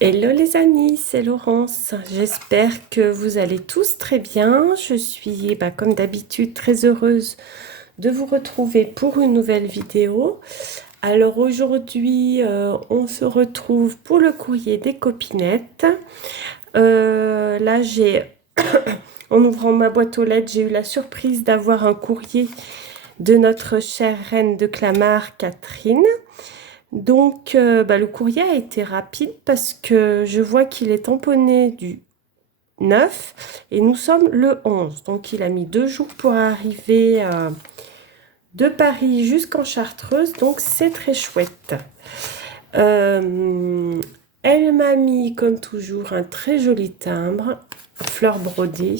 Hello les amis, c'est Laurence. J'espère que vous allez tous très bien. Je suis, comme d'habitude, très heureuse de vous retrouver pour une nouvelle vidéo. Alors aujourd'hui, on se retrouve pour le courrier des copinettes. Là, en ouvrant ma boîte aux lettres, j'ai eu la surprise d'avoir un courrier de notre chère reine de Clamart, Catherine. Donc, le courrier a été rapide parce que je vois qu'il est tamponné du 9 et nous sommes le 11. Donc, il a mis 2 jours pour arriver de Paris jusqu'en Chartreuse. Donc, c'est très chouette. Elle m'a mis, comme toujours, un très joli timbre, fleurs brodées.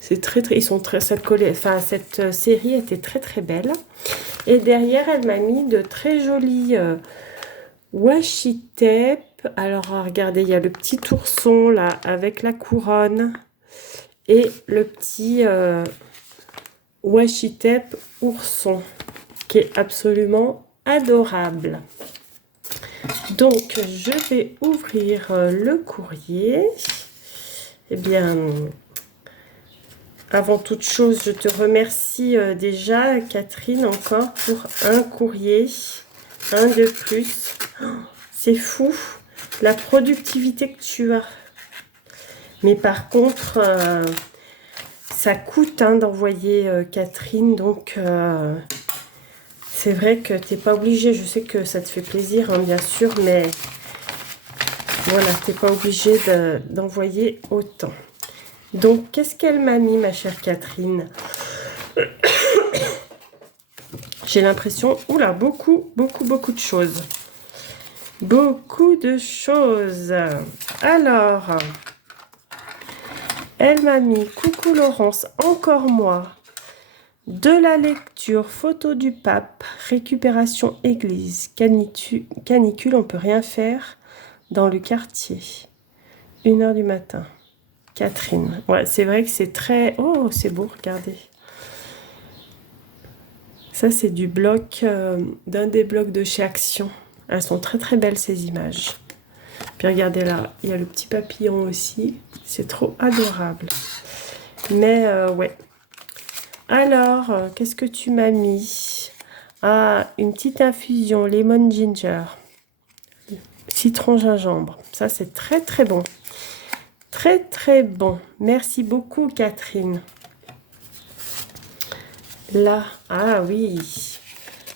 C'est ils sont très, cette série était très très belle. Et derrière, elle m'a mis de très jolis washi tape. Alors, regardez, il y a le petit ourson là avec la couronne et le petit washi tape ourson qui est absolument adorable. Donc, je vais ouvrir le courrier. Eh bien, avant toute chose, je te remercie déjà, Catherine, encore pour un courrier, un de plus. Oh, c'est fou, la productivité que tu as. Mais par contre, ça coûte d'envoyer Catherine, donc c'est vrai que tu n'es pas obligé. Je sais que ça te fait plaisir, bien sûr, mais voilà, tu n'es pas obligé d'envoyer autant. Donc, qu'est-ce qu'elle m'a mis, ma chère Catherine? J'ai l'impression, oula, beaucoup de choses. Beaucoup de choses. Alors, elle m'a mis, coucou Laurence, encore moi. De la lecture, photo du pape, récupération église, canicule, on peut rien faire dans le quartier. 1h du matin. Catherine. Ouais, c'est vrai que c'est très... Oh, c'est beau, regardez. Ça, c'est du bloc, d'un des blocs de chez Action. Elles sont très très belles, ces images. Puis regardez là, il y a le petit papillon aussi. C'est trop adorable. Mais ouais. Alors, qu'est-ce que tu m'as mis? Ah, une petite infusion lemon ginger. Citron gingembre. Ça, c'est très très bon. Très très bon. Merci beaucoup, Catherine. Là, ah oui.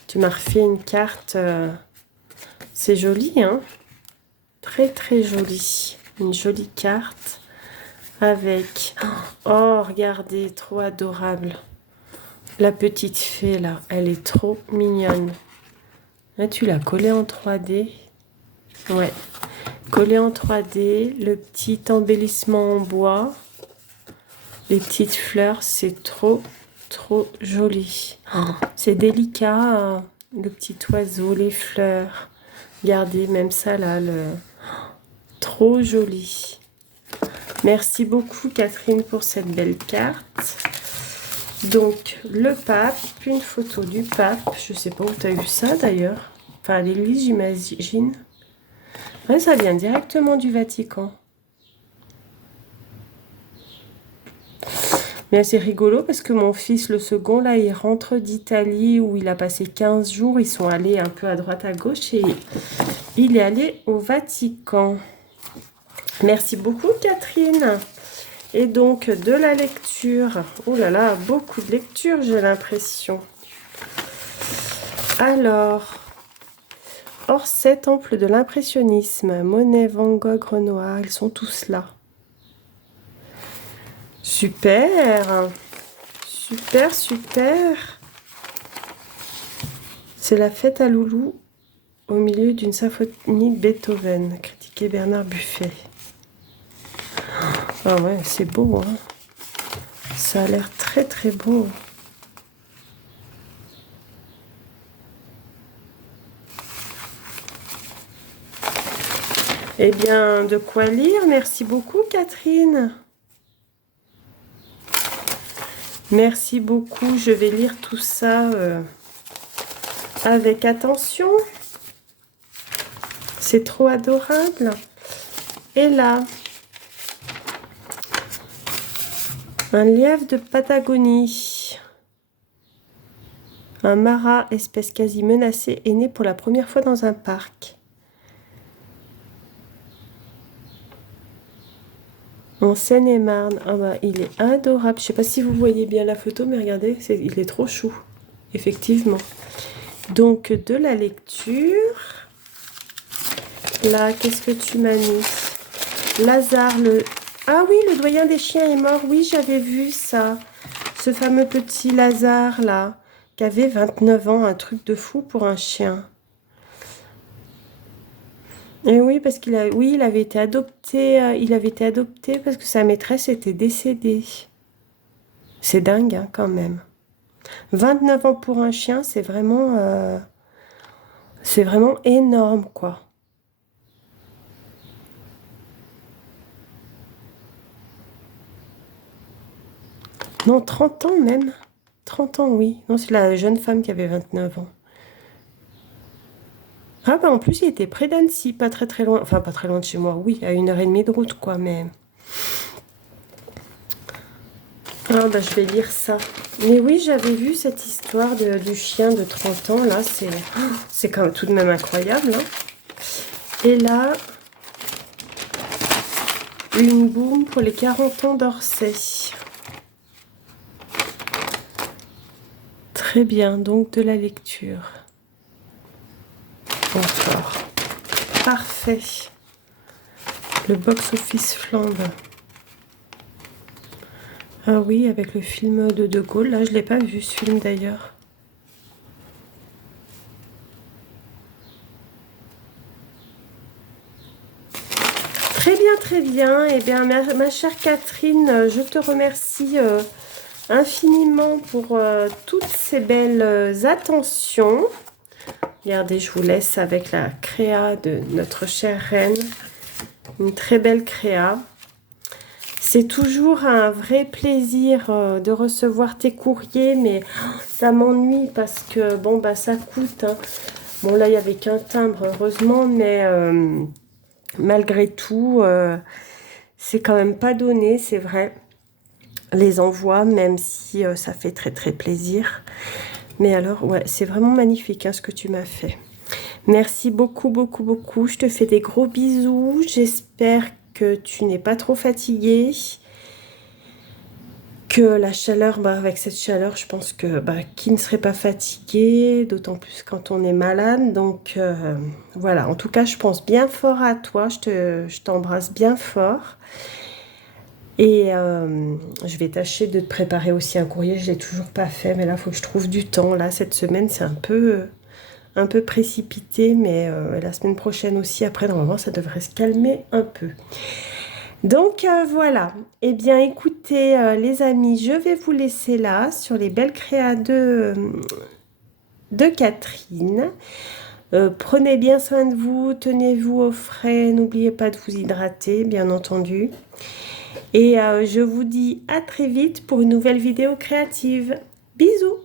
Tu m'as refait une carte. C'est joli, hein? Très très joli. Une jolie carte avec... Oh, regardez, trop adorable. La petite fée, là, elle est trop mignonne. Là, tu l'as collée en 3D. Ouais. Collée en 3D. Le petit embellissement en bois. Les petites fleurs, c'est trop joli. C'est délicat, le petit oiseau, les fleurs. Regardez, même ça, là, trop joli. Merci beaucoup, Catherine, pour cette belle carte. Donc, le pape, une photo du pape. Je sais pas où tu as eu ça, d'ailleurs. Enfin, à l'église, j'imagine. Ouais, ça vient directement du Vatican. Mais c'est rigolo parce que mon fils, le second, là, il rentre d'Italie où il a passé 15 jours. Ils sont allés un peu à droite, à gauche et il est allé au Vatican. Merci beaucoup, Catherine. Et donc, de la lecture. Oh là là, beaucoup de lecture, j'ai l'impression. Alors, Orsay, temple de l'impressionnisme. Monet, Van Gogh, Renoir, ils sont tous là. Super. Super. C'est la fête à Loulou au milieu d'une symphonie de Beethoven, critiqué Bernard Buffet. Ah ouais, c'est beau, hein. Ça a l'air très très beau. Eh bien, de quoi lire. Merci beaucoup, Catherine. Merci beaucoup. Je vais lire tout ça avec attention. C'est trop adorable. Et là, un lièvre de Patagonie. Un marat, espèce quasi menacée, est né pour la première fois dans un parc. En Seine-et-Marne. Ah bah, il est adorable. Je ne sais pas si vous voyez bien la photo, mais regardez, il est trop chou. Effectivement. Donc, de la lecture. Là, qu'est-ce que tu m'as mis? Lazare, le... Ah oui, le doyen des chiens est mort. Oui, j'avais vu ça. Ce fameux petit Lazare, là, qui avait 29 ans. Un truc de fou pour un chien. Et oui, parce qu'il a... oui, il avait été adopté. Il avait été adopté parce que sa maîtresse était décédée. C'est dingue, hein, quand même. 29 ans pour un chien, c'est vraiment énorme, quoi. Non, 30 ans même. 30 ans, oui. Non, c'est la jeune femme qui avait 29 ans. Ah bah en plus, il était près d'Annecy, pas très très loin. Enfin, pas très loin de chez moi, oui, à 1h30 de route, quoi, mais... Ah bah je vais lire ça. Mais oui, j'avais vu cette histoire du chien de 30 ans, là, c'est quand même tout de même incroyable, hein. Et là, une boum pour les 40 ans d'Orsay. Très bien, donc de la lecture. Encore. Parfait. Le box-office flambe. Ah oui, avec le film de Gaulle. Là, je ne l'ai pas vu, ce film, d'ailleurs. Très bien, très bien. Eh bien, ma chère Catherine, je te remercie infiniment pour toutes ces belles attentions. Regardez, je vous laisse avec la créa de notre chère reine. Une très belle créa. C'est toujours un vrai plaisir de recevoir tes courriers, mais ça m'ennuie parce que, bon, bah, ça coûte, hein. Bon, là, il n'y avait qu'un timbre, heureusement, mais malgré tout, c'est quand même pas donné, c'est vrai, les envois, même si ça fait très, très plaisir. Mais alors, ouais, c'est vraiment magnifique, hein, ce que tu m'as fait. Merci beaucoup, beaucoup, beaucoup. Je te fais des gros bisous. J'espère que tu n'es pas trop fatiguée. Que la chaleur, bah, avec cette chaleur, je pense que qui ne serait pas fatigué, d'autant plus quand on est malade. Donc voilà, en tout cas, je pense bien fort à toi. Je t'embrasse bien fort. Et je vais tâcher de te préparer aussi un courrier. Je ne l'ai toujours pas fait, mais là, il faut que je trouve du temps. Là, cette semaine, c'est un peu précipité, mais la semaine prochaine aussi, après, normalement, ça devrait se calmer un peu. Donc voilà, eh bien écoutez les amis, je vais vous laisser là sur les belles créas de Catherine. Prenez bien soin de vous, tenez-vous au frais, n'oubliez pas de vous hydrater, bien entendu. Et je vous dis à très vite pour une nouvelle vidéo créative. Bisous!